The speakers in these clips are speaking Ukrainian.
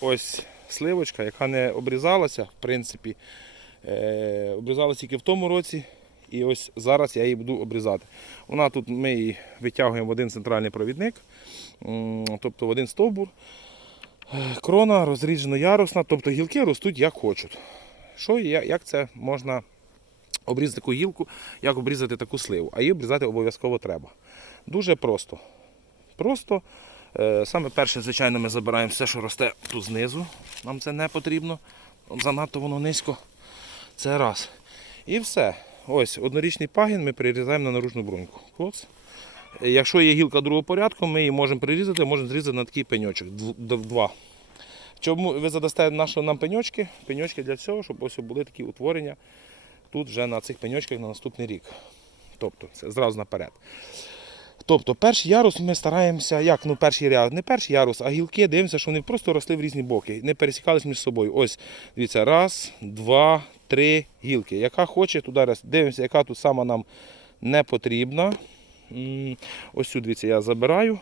ось сливочка, яка не обрізалася, в принципі. Е, обрізалася тільки в тому році. І ось зараз я її буду обрізати. Вона тут ми її витягуємо в один центральний провідник, тобто в один стовбур. Е, Крона розріджено ярусна, тобто гілки ростуть як хочуть. Що, як це можна обрізати таку гілку, як обрізати таку сливу? А її обрізати обов'язково треба. Дуже просто. Просто саме перше, звичайно, ми забираємо все, що росте тут знизу. Нам це не потрібно. Занадто воно низько. Це раз. І все. Ось однорічний пагін ми прирізаємо на наружну бруньку. Клоц. Е, Якщо є гілка другого порядку, ми її можемо прирізати, можемо зрізати на такий пеньочок. дв- дв- Два. Чому ви задасте наші нам пеньочки? Пеньочки для цього, щоб ось були такі утворення тут вже на цих пеньочках на наступний рік. Тобто, це зразу наперед. Тобто, перший ярус ми стараємося, як ну перший ряд, не перший ярус, а гілки дивимося, що вони просто росли в різні боки, не пересікались між собою. Ось, дивіться, раз, два, три гілки. Яка хоче, туди раз. Дивимося, яка тут сама нам не потрібна. Ось сюди, дивіться, я забираю.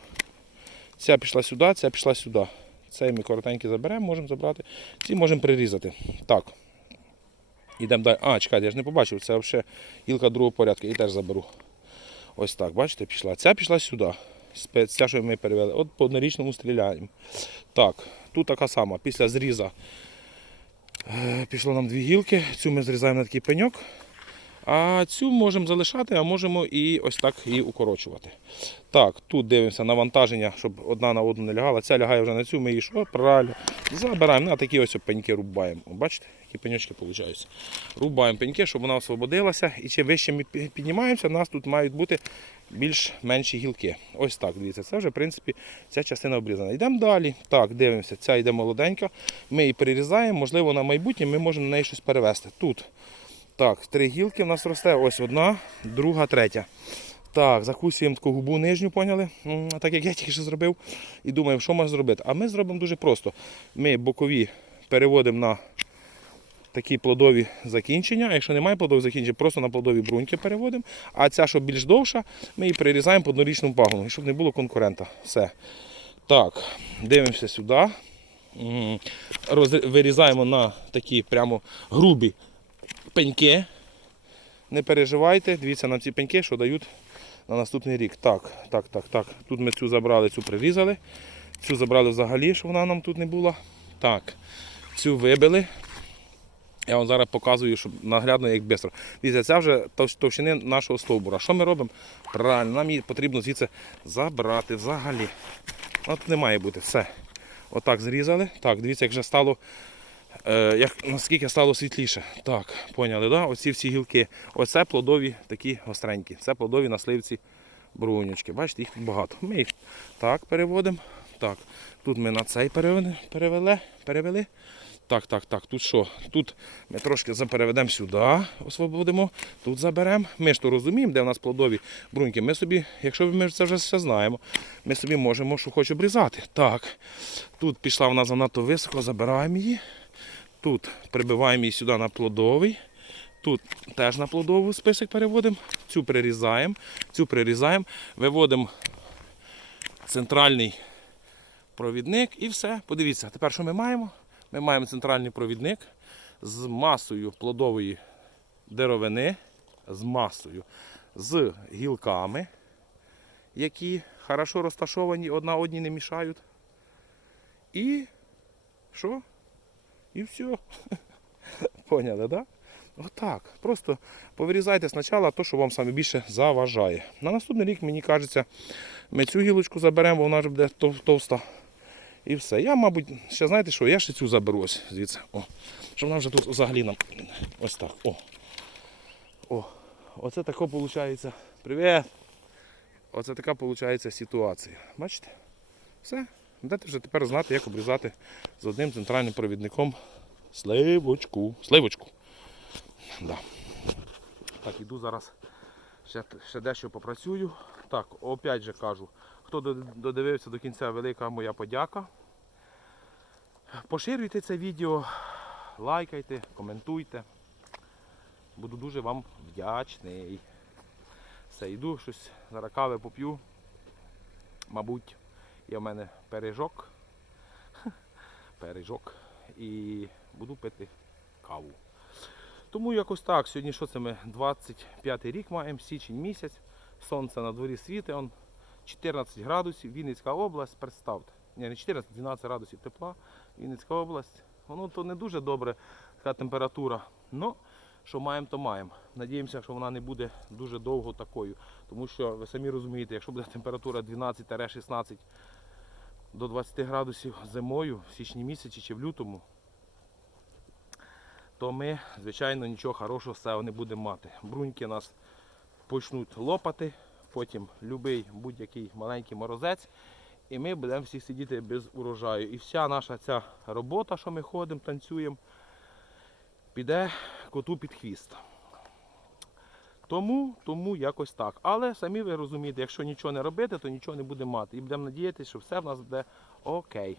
Ця пішла сюди, ця пішла сюди. Цей ми коротенький заберемо, можемо забрати. Ці можемо прирізати. Так. Ідемо далі. А, чекайте, я ж не побачив, це взагалі гілка другого порядку, і теж заберу. Ось так, бачите, пішла. Ця пішла сюди. Ця, що ми перевели. От по однорічному стріляємо. Так, тут така сама. Після зріза е, пішло нам дві гілки. Цю ми зрізаємо на такий пеньок. А цю можемо залишати, а можемо і ось так її укорочувати. Так, тут дивимося навантаження, щоб одна на одну не лягала. Ця лягає вже на цю, ми її що? Правильно. Забираємо на такі ось пеньки рубаємо. Бачите, які пеньочки виходять. Рубаємо пеньки, щоб вона освободилася. І чим вище ми піднімаємося, у нас тут мають бути більш менші гілки. Ось так, дивіться, це вже в принципі ця частина обрізана. Йдемо далі. Так, дивимося, ця йде молоденька. Ми її перерізаємо, можливо, на майбутнє ми можемо на неї щось перевести. Тут. Так, три гілки в нас росте. Ось одна, друга, третя. Так, закусуємо таку губу нижню, поняли? Так як я тільки що зробив. І думаємо, що можна зробити. А ми зробимо дуже просто. Ми бокові переводимо на такі плодові закінчення. А якщо немає плодових закінчень, просто на плодові бруньки переводимо. А ця, що більш довша, ми її прирізаємо по однорічному пагону, щоб не було конкурента. Все. Так, дивимося сюди. Роз- Вирізаємо на такі прямо грубі пеньки. Не переживайте, дивіться на ці пеньки, що дають на наступний рік. Так, так, так, так. Тут ми цю забрали, цю прирізали. Цю забрали взагалі, щоб вона нам тут не була. Так, цю вибили. Я вам зараз показую, щоб наглядно як бистро. Дивіться, це вже товщини нашого стовбура. Що ми робимо? Правильно, нам її потрібно звідси забрати взагалі. Тут не має бути. Все. Отак зрізали. Так, дивіться, як вже стало Е, як, наскільки стало світліше. Так, поняли, да? Оці всі гілки. Оце плодові такі гостренькі. Це плодові на сливці брунючки. Бачите, їх тут багато. Ми їх так переводимо. Так, тут ми на цей перевели, перевели. Так, так, так, тут що? Тут ми трошки запереведемо сюди, освободимо, тут заберемо. Ми ж то розуміємо, де в нас плодові бруньки. Ми собі, якщо ми це вже все знаємо, ми собі можемо, що хоч обрізати. Так, тут пішла вона занадто високо, забираємо її. Тут прибиваємо її сюди на плодовий. Тут теж на плодовий список переводимо. Цю прирізаємо, цю прирізаємо, виводимо центральний провідник і все. Подивіться, тепер що ми маємо? Ми маємо центральний провідник з масою плодової деревини, з масою, з гілками, які хорошо розташовані, одна одній не мішають. І що? І все. Поняли? Да? Отак. Просто повирізайте спочатку те, що вам саме більше заважає. На наступний рік, мені кажеться, ми цю гілочку заберемо, бо вона ж буде тов- товста. І все. Я, мабуть, ще знаєте що, я ще цю заберу ось звідси. О. Щоб вона вже тут взагалі нам. Ось так. О. О. Оце тако виходить. Привіт! Оце така виходить ситуація. Бачите? Все. Будете вже тепер знати, як обрізати з одним центральним провідником сливочку. Сливочку. Да. Так, іду зараз. Ще, ще дещо попрацюю. Так, опять же кажу, хто додивився до кінця, велика моя подяка. Поширюйте це відео, лайкайте, коментуйте. Буду дуже вам вдячний. Все, йду щось зараз кави поп'ю. Мабуть, є в мене пиріжок. пиріжок і буду пити каву. Тому якось так. Сьогодні що це ми 25 рік маємо, січень місяць. Сонце на дворі світи, он 14 градусів, Вінницька область, представте. Ні, не 14, 12 градусів тепла, Вінницька область. Воно то не дуже добре, така температура. Ну, що маємо, то маємо. Надіємося, що вона не буде дуже довго такою. Тому що ви самі розумієте, якщо буде температура 12-16 до 20 градусів зимою, в січні місяці чи в лютому, то ми, звичайно, нічого хорошого з цього не будемо мати. Бруньки нас почнуть лопати, потім любий будь-який маленький морозець, і ми будемо всі сидіти без урожаю. І вся наша ця робота, що ми ходимо, танцюємо, піде коту під хвіст. Тому, тому якось так. Але самі ви розумієте, якщо нічого не робити, то нічого не буде мати. І будемо надіятися, що все в нас буде окей.